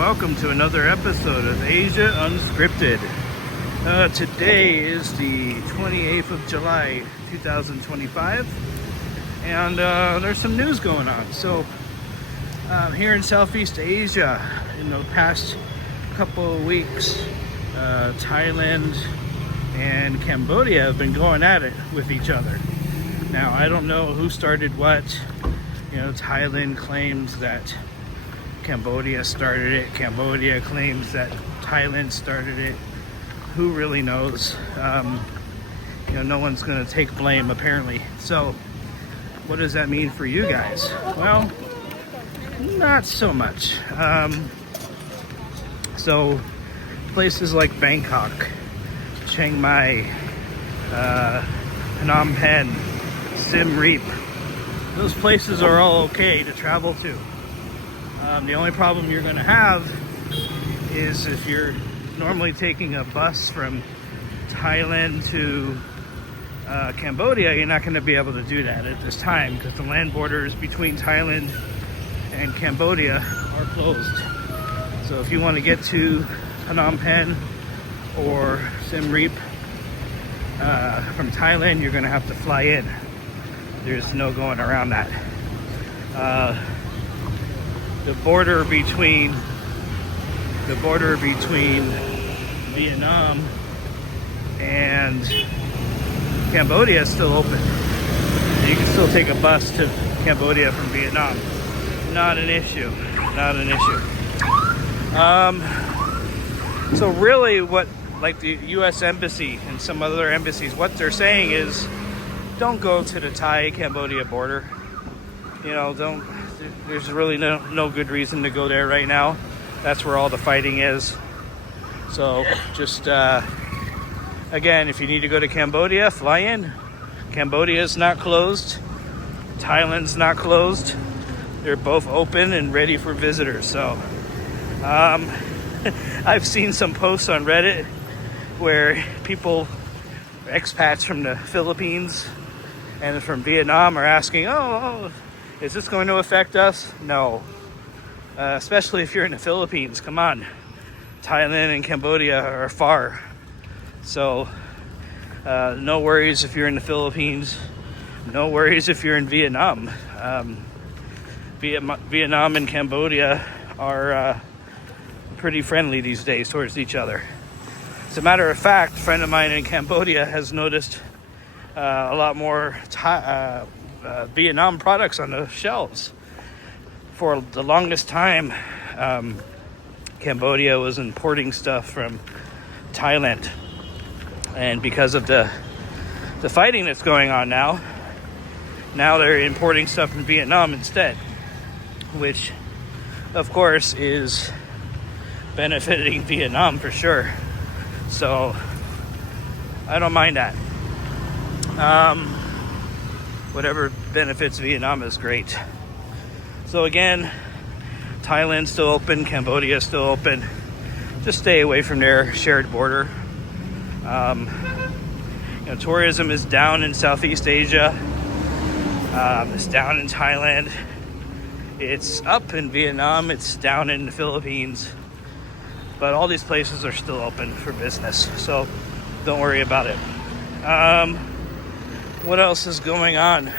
welcome to another episode of Asia Unscripted. Today is the 28th of July 2025, and there's some news going on. So here in Southeast Asia, in the past couple of weeks, Thailand and Cambodia have been going at it with each other. Now, I don't know who started what. Thailand claims that Cambodia started it. Cambodia claims that Thailand started it. Who really knows? No one's going to take blame, apparently. So, what does that mean for you guys? Well, not so much. So, places like Bangkok, Chiang Mai, Phnom Penh, Siem Reap, those places are all okay to travel to. The only problem you're going to have is if you're normally taking a bus from Thailand to Cambodia, you're not going to be able to do that at this time because the land borders between Thailand and Cambodia are closed. So if you want to get to Phnom Penh or Siem Reap from Thailand, you're going to have to fly in. There's no going around that. The border between Vietnam and Cambodia is still open. You can still take a bus to Cambodia from Vietnam. Not an issue. Not an issue. So really, what like the U.S. Embassy and some other embassies, what they're saying is, don't go to the Thai-Cambodia border. There's really no good reason to go there right now. That's where all the fighting is. So just, again, if you need to go to Cambodia, fly in. Cambodia's not closed. Thailand's not closed. They're both open and ready for visitors. So I've seen some posts on Reddit where people, expats from the Philippines and from Vietnam, are asking, oh, is this going to affect us? No. Especially if you're in the Philippines. Come on. Thailand and Cambodia are far. So, no worries if you're in the Philippines. No worries if you're in Vietnam. Vietnam and Cambodia are pretty friendly these days towards each other. As a matter of fact, a friend of mine in Cambodia has noticed a lot more Vietnam products on the shelves. For the longest time, Cambodia was importing stuff from Thailand, and because of the fighting that's going on now they're importing stuff from Vietnam instead, which of course is benefiting Vietnam for sure. So I don't mind that. Whatever benefits Vietnam is great. So again, Thailand's still open, Cambodia's still open. Just stay away from their shared border. Tourism is down in Southeast Asia. It's down in Thailand. It's up in Vietnam. It's down in the Philippines. But all these places are still open for business. So don't worry about it. What else is going on?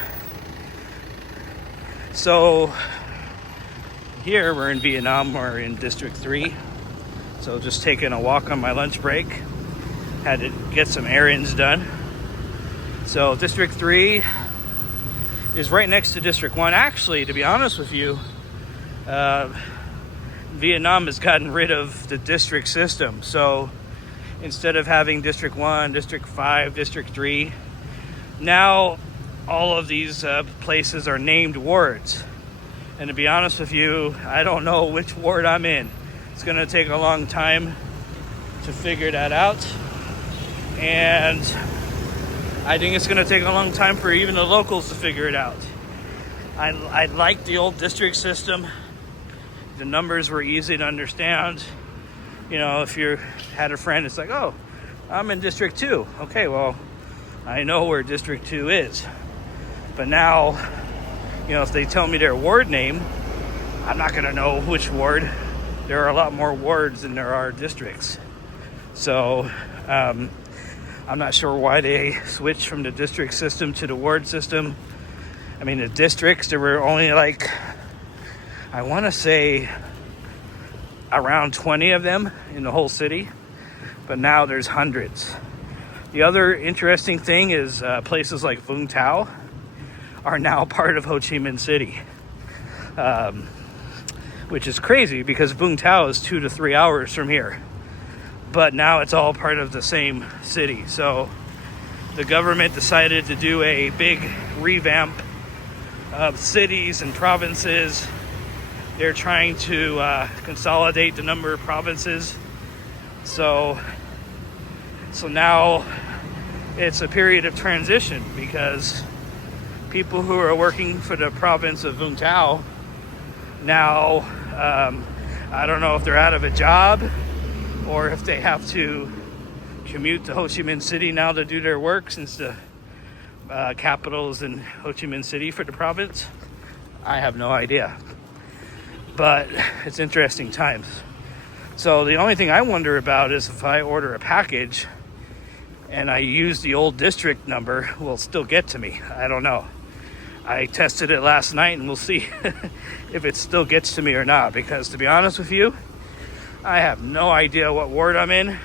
So here we're in Vietnam, we're in District 3. So just taking a walk on my lunch break. Had to get some errands done. So District 3 is right next to District 1. Actually, to be honest with you, Vietnam has gotten rid of the district system. So instead of having District 1, District 5, District 3, now all of these places are named wards. And to be honest with you, I don't know which ward I'm in. It's going to take a long time to figure that out. And I think it's going to take a long time for even the locals to figure it out. I like the old district system. The numbers were easy to understand. If you had a friend, it's like, oh, I'm in District 2. Okay, well, I know where District 2 is. But now, if they tell me their ward name, I'm not going to know which ward there are a lot more wards than there are districts. So I'm not sure why they switched from the district system to the ward system. I mean, the districts, there were only like, I want to say around 20 of them in the whole city, but now there's hundreds. The other interesting thing is places like Vung Tau are now part of Ho Chi Minh City, which is crazy because Vung Tau is 2 to 3 hours from here, but now it's all part of the same city. So the government decided to do a big revamp of cities and provinces. They're trying to consolidate the number of provinces. So now it's a period of transition because people who are working for the province of Vung Tau now, I don't know if they're out of a job or if they have to commute to Ho Chi Minh City now to do their work, since the capital is in Ho Chi Minh City for the province. I have no idea, but it's interesting times. So the only thing I wonder about is if I order a package and I use the old district number, will it still get to me? I don't know. I tested it last night and we'll see if it still gets to me or not, because to be honest with you, I have no idea what ward I'm in.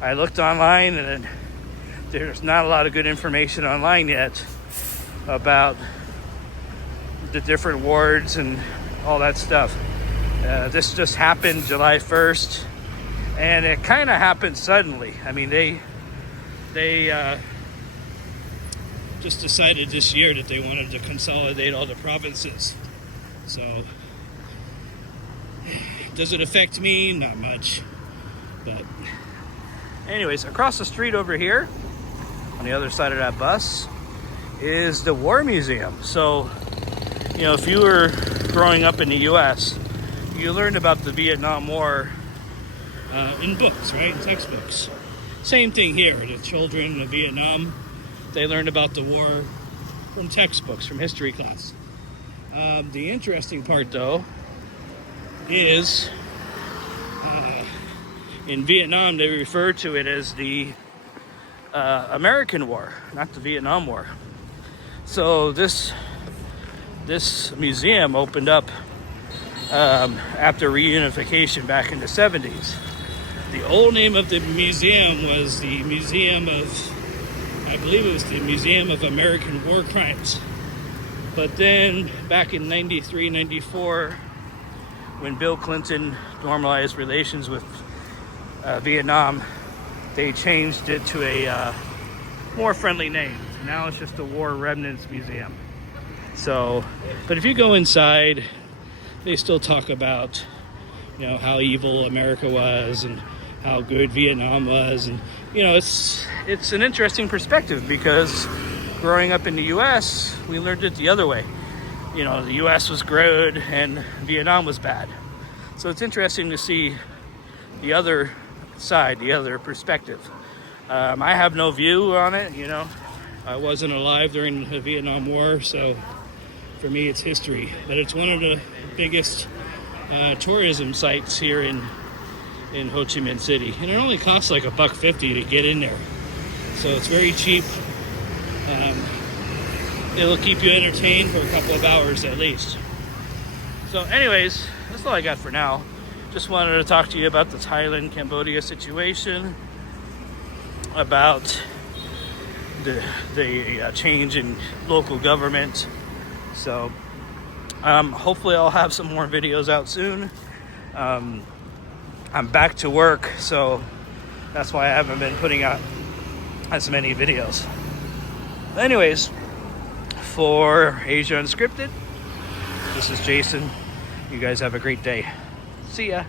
I looked online and there's not a lot of good information online yet about the different wards and all that stuff. This just happened July 1st, and it kind of happened suddenly. I mean, they just decided this year that they wanted to consolidate all the provinces. So does it affect me? Not much. But anyways, across the street over here, on the other side of that bus, is the War Museum. So, you know, if you were growing up in the U.S., you learned about the Vietnam War in books, right? In textbooks. Same thing here. The children of Vietnam, they learned about the war from textbooks, from history class. The interesting part, though, is in Vietnam, they refer to it as the American War, not the Vietnam War. So this museum opened up after reunification back in the 70s. The old name of the museum was the Museum of, I believe it was the Museum of American War Crimes. But then back in 93, 94, when Bill Clinton normalized relations with Vietnam, they changed it to a more friendly name. Now it's just the War Remnants Museum. So, but if you go inside, they still talk about, you know, how evil America was and how good Vietnam was. And, you know, it's an interesting perspective, because growing up in the U.S., we learned it the other way. You know, the U.S. was good and Vietnam was bad. So it's interesting to see the other side, the other perspective. I have no view on it, you know. I wasn't alive during the Vietnam War, so for me it's history. But it's one of the biggest tourism sites here in Ho Chi Minh City. And it only costs like $1.50 to get in there. So it's very cheap. It'll keep you entertained for a couple of hours at least. So anyways, that's all I got for now. Just wanted to talk to you about the Thailand Cambodia situation, about the change in local government. So hopefully I'll have some more videos out soon. I'm back to work, so that's why I haven't been putting out as many videos. Anyways, for Asia Unscripted, this is Jason. You guys have a great day. See ya.